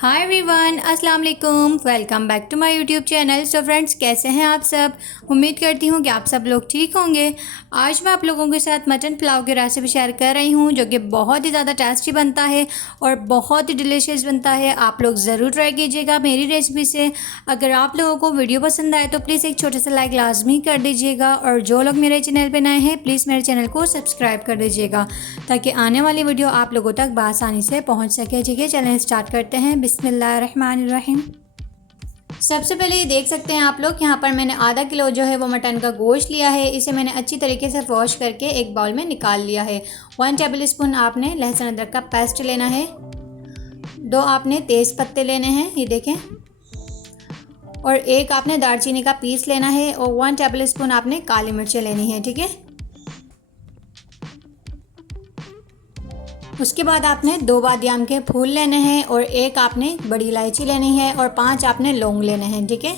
हाय everyone, अस्सलाम वालेकुम। Welcome back to my YouTube channel. So friends, कैसे हैं आप सब? उम्मीद करती हूँ कि आप सब लोग ठीक होंगे। आज मैं आप लोगों के साथ मटन पुलाव की रेसिपी शेयर कर रही हूँ, जो कि बहुत ही ज़्यादा टेस्टी बनता है और बहुत ही डिलीशियस बनता है। आप लोग ज़रूर ट्राई कीजिएगा मेरी रेसिपी से। अगर आप लोगों को वीडियो पसंद आए तो प्लीज़ एक छोटा सा लाइक लाजमी कर दीजिएगा, और जो लोग मेरे चैनल पर नए हैं प्लीज़ मेरे चैनल को सब्सक्राइब कर दीजिएगा, ताकि आने वाली वीडियो आप लोगों तक बआसानी से पहुँच सके। ठीक है, चलें स्टार्ट करते हैं। बिस्मिल्लाहिर्रहमानिर्रहीम। सबसे पहले ये देख सकते हैं आप लोग, यहाँ पर मैंने आधा किलो जो है वो मटन का गोश्त लिया है। इसे मैंने अच्छी तरीके से वॉश करके एक बाउल में निकाल लिया है। 1 टेबल स्पून आपने लहसुन अदरक का पेस्ट लेना है। 2 आपने तेज़ पत्ते लेने हैं, ये देखें। और 1 आपने दालचीनी का पीस लेना है, और 1 टेबल स्पून आपने काली मिर्चें लेनी है। ठीक है, उसके बाद आपने 2 बादियाम के फूल लेने हैं, और 1 आपने बड़ी इलायची लेनी है, और 5 आपने लौंग लेने हैं। ठीक है,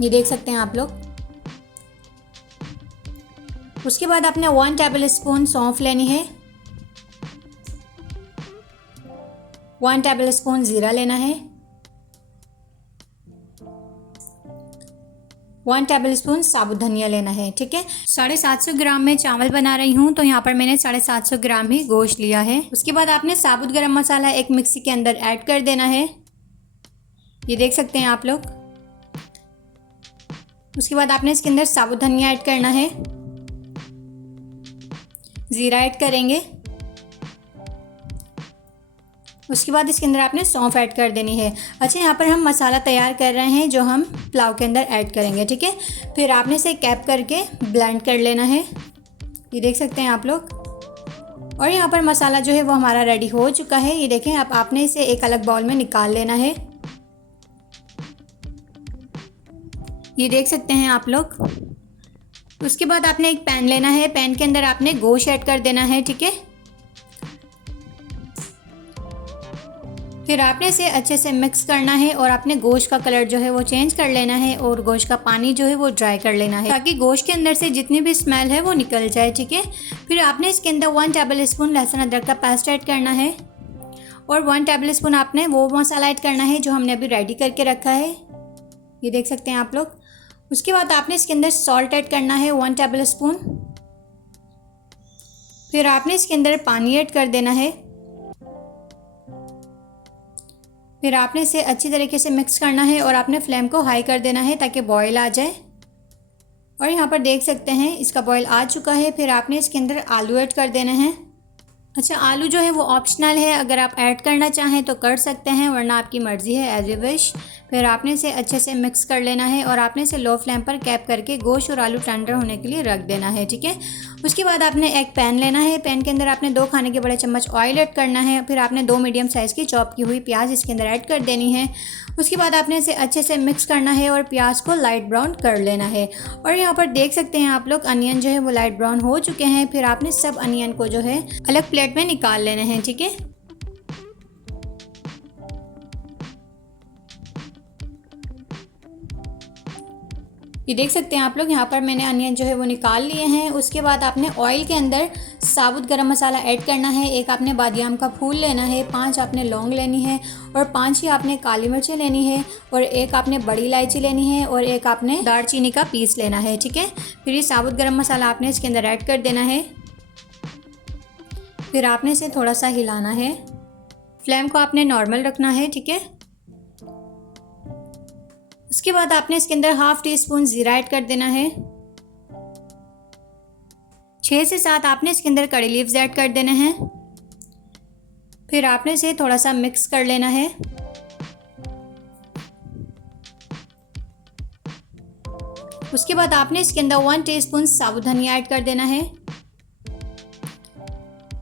ये देख सकते हैं आप लोग। उसके बाद आपने 1 टेबल स्पून सौंफ लेनी है, 1 टेबल स्पून ज़ीरा लेना है, 1 टेबल स्पून साबुत धनिया लेना है। ठीक है, 750 ग्राम में चावल बना रही हूँ, तो यहाँ पर मैंने 750 ग्राम ही गोश्त लिया है। उसके बाद आपने साबुत गरम मसाला एक मिक्सी के अंदर ऐड कर देना है, ये देख सकते हैं आप लोग। उसके बाद आपने इसके अंदर साबुत धनिया ऐड करना है, ज़ीरा ऐड करेंगे। उसके बाद इसके अंदर आपने सौंफ ऐड कर देनी है। अच्छा, यहाँ पर हम मसाला तैयार कर रहे हैं जो हम पुलाव के अंदर ऐड करेंगे। ठीक है, फिर आपने इसे कैप करके ब्लेंड कर लेना है, ये देख सकते हैं आप लोग। और यहाँ पर मसाला जो है वो हमारा रेडी हो चुका है, ये देखें। अब आपने इसे एक अलग बाउल में निकाल लेना है, ये देख सकते हैं आप लोग। उसके बाद आपने एक पैन लेना है, पैन के अंदर आपने गोश्त ऐड कर देना है। ठीक है, फिर आपने इसे अच्छे से मिक्स करना है, और आपने गोश्त का कलर जो है वो चेंज कर लेना है, और गोश्त का पानी जो है वो ड्राई कर लेना है, ताकि गोश्त के अंदर से जितनी भी स्मेल है वो निकल जाए। ठीक है, फिर आपने इसके अंदर 1 टेबल स्पून लहसुन अदरक का पेस्ट ऐड करना है, और 1 टेबल स्पून आपने वो मसाला ऐड करना है जो हमने अभी रेडी करके रखा है, ये देख सकते हैं आप लोग। उसके बाद आपने इसके अंदर सॉल्ट ऐड करना है 1 टेबल स्पून। फिर आपने इसके अंदर पानी ऐड कर देना है, फिर आपने इसे अच्छी तरीके से मिक्स करना है, और आपने फ्लेम को हाई कर देना है ताकि बॉयल आ जाए। और यहाँ पर देख सकते हैं इसका बॉयल आ चुका है। फिर आपने इसके अंदर आलू ऐड कर देना है। अच्छा, आलू जो है वो ऑप्शनल है, अगर आप ऐड करना चाहें तो कर सकते हैं, वरना आपकी मर्ज़ी है, एज यू विश। फिर आपने इसे अच्छे से मिक्स कर लेना है, और आपने इसे लो फ्लेम पर कैप करके गोश्त और आलू टेंडर होने के लिए रख देना है। ठीक है, उसके बाद आपने एक पैन लेना है, पैन के अंदर आपने 2 खाने के बड़े चम्मच ऑयल ऐड करना है। फिर आपने 2 मीडियम साइज़ की चॉप की हुई प्याज इसके अंदर ऐड कर देनी है। उसके बाद आपने इसे अच्छे से मिक्स करना है, और प्याज को लाइट ब्राउन कर लेना है। और यहाँ पर देख सकते हैं आप लोग, अनियन जो है वो लाइट ब्राउन हो चुके हैं। फिर आपने सब अनियन को जो है अलग प्लेट में निकाल लेना है। ठीक है, ये देख सकते हैं आप लोग, यहाँ पर मैंने अनियन जो है वो निकाल लिए हैं। उसके बाद आपने ऑयल के अंदर साबुत गरम मसाला ऐड करना है। 1 आपने बादियाम का फूल लेना है, 5 आपने लौंग लेनी है, और 5 ही आपने काली मिर्चें लेनी है, और 1 आपने बड़ी इलायची लेनी है, और 1 आपने दालचीनी का पीस लेना है। ठीक है, फिर ये साबुत गरम मसाला आपने इसके अंदर ऐड कर देना है। फिर आपने इसे थोड़ा सा हिलाना है, फ्लेम को आपने नॉर्मल रखना है। ठीक है, उसके बाद आपने इसके अंदर हाफ टी स्पून ज़ीरा ऐड कर देना है। 6 से 7 आपने इसके अंदर कड़ी लीव्स ऐड कर देने हैं। फिर आपने इसे थोड़ा सा मिक्स कर लेना है। उसके बाद आपने इसके अंदर 1 टीस्पून साबुत धनिया ऐड कर देना है।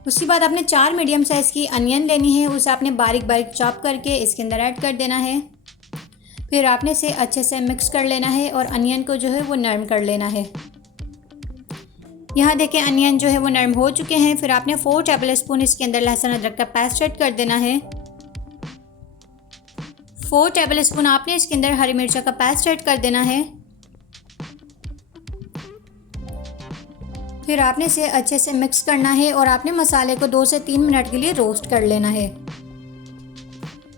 उसके बाद आपने 4 मीडियम साइज़ की अनियन लेनी है, उसे आपने बारीक बारीक चॉप करके इसके अंदर ऐड कर देना है। फिर आपने इसे अच्छे से मिक्स कर लेना है, और अनियन को जो है वो नरम कर लेना है। यहाँ देखें, अनियन जो है वो नरम हो चुके हैं। फिर आपने 4 टेबल स्पून इसके अंदर लहसुन अदरक का पेस्ट ऐड कर देना है। 4 टेबल स्पून आपने इसके अंदर हरी मिर्च का पेस्ट ऐड कर देना है। फिर आपने इसे अच्छे से मिक्स करना है, और आपने मसाले को 2 से 3 मिनट के लिए रोस्ट कर लेना है।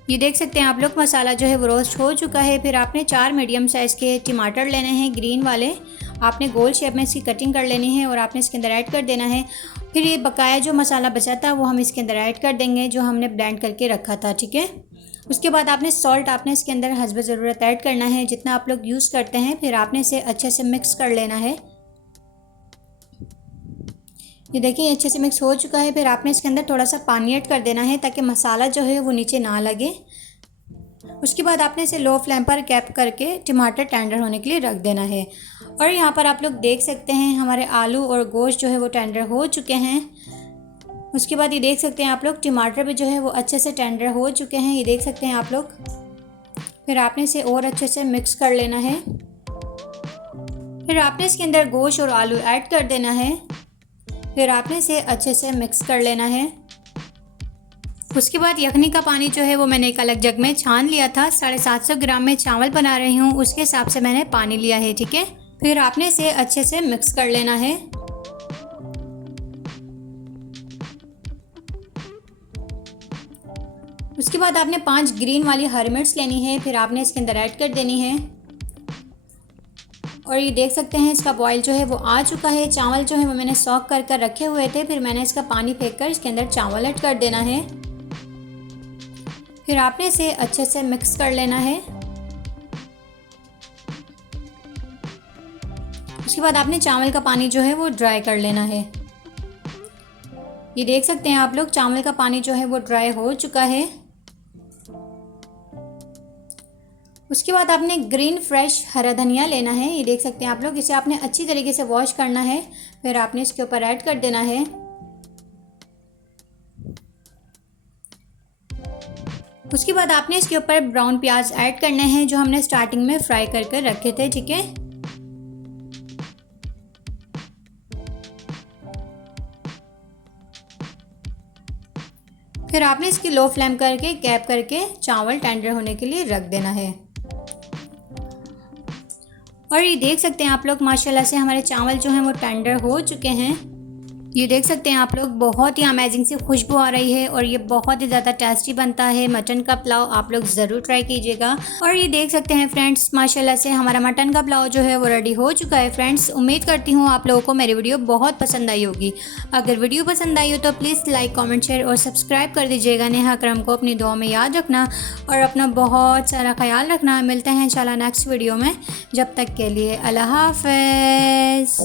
ये देख सकते हैं आप लोग मसाला जो है वो रोस्ट हो चुका है। फिर आपने 4 मीडियम साइज़ के टमाटर लेने हैं ग्रीन वाले, आपने गोल शेप में इसकी कटिंग कर लेनी है और आपने इसके अंदर ऐड कर देना है। फिर ये बकाया जो मसाला बचा था वो हम इसके अंदर ऐड कर देंगे जो हमने ब्लेंड करके रखा था, ठीक है। उसके बाद आपने सॉल्ट आपने इसके अंदर हस्ब ज़रूरत ऐड करना है, जितना आप लोग यूज़ करते हैं। फिर आपने इसे अच्छे से मिक्स कर लेना है। ये देखिए अच्छे से मिक्स हो चुका है। फिर आपने इसके अंदर थोड़ा सा पानी ऐड कर देना है ताकि मसाला जो है वो नीचे ना लगे। उसके बाद आपने इसे लो फ्लेम पर कैप करके टमाटर टेंडर होने के लिए रख देना है। और यहाँ पर आप लोग देख सकते हैं हमारे आलू और गोश्त जो है वो टेंडर हो चुके हैं। उसके बाद ये देख सकते हैं आप लोग टमाटर भी जो है वो अच्छे से टेंडर हो चुके हैं, ये देख सकते हैं आप लोग। फिर आपने इसे और अच्छे से मिक्स कर लेना है। फिर आपने इसके अंदर गोश्त और आलू ऐड कर देना है। फिर आपने इसे अच्छे से मिक्स कर लेना है। उसके बाद यखनी का पानी जो है वो मैंने एक अलग जग में छान लिया था। 750 ग्राम में चावल बना रही हूँ, उसके हिसाब से मैंने पानी लिया है, ठीक है। फिर आपने इसे अच्छे से मिक्स कर लेना है। उसके बाद आपने 5 ग्रीन वाली हरी मिर्च लेनी है, फिर आपने इसके अंदर ऐड कर देनी है। और ये देख सकते हैं इसका बॉयल जो है वो आ चुका है। चावल जो है वो मैंने सॉक कर कर रखे हुए थे, फिर मैंने इसका पानी फेंक कर इसके अंदर चावल ऐड कर देना है। फिर आपने इसे अच्छे से मिक्स कर लेना है। उसके बाद आपने चावल का पानी जो है वो ड्राई कर लेना है। ये देख सकते हैं आप लोग चावल का पानी जो है वो ड्राई हो चुका है। उसके बाद आपने ग्रीन फ्रेश हरा धनिया लेना है, ये देख सकते हैं आप लोग। इसे आपने अच्छी तरीके से वॉश करना है, फिर आपने इसके ऊपर ऐड कर देना है। उसके बाद आपने इसके ऊपर ब्राउन प्याज ऐड करने हैं जो हमने स्टार्टिंग में फ्राई करके रखे थे, ठीक है। फिर आपने इसकी लो फ्लेम करके गैप करके चावल टेंडर होने के लिए रख देना है। और ये देख सकते हैं आप लोग माशाल्लाह से हमारे चावल जो हैं वो टेंडर हो चुके हैं। ये देख सकते हैं आप लोग बहुत ही अमेजिंग सी खुशबू आ रही है और ये बहुत ही ज़्यादा टेस्टी बनता है मटन का पुलाव, आप लोग ज़रूर ट्राई कीजिएगा। और ये देख सकते हैं फ्रेंड्स माशाल्लाह से हमारा मटन का पुलाव जो है वो रेडी हो चुका है। फ्रेंड्स उम्मीद करती हूँ आप लोगों को मेरी वीडियो बहुत पसंद आई होगी। अगर वीडियो पसंद आई हो तो प्लीज़ लाइक कॉमेंट शेयर और सब्सक्राइब कर दीजिएगा। नेहा अकरम को अपनी दुआ में याद रखना और अपना बहुत सारा ख्याल रखना। मिलते हैं इंशाल्लाह नेक्स्ट वीडियो में, जब तक के लिए अल्लाह हाफ़िज़।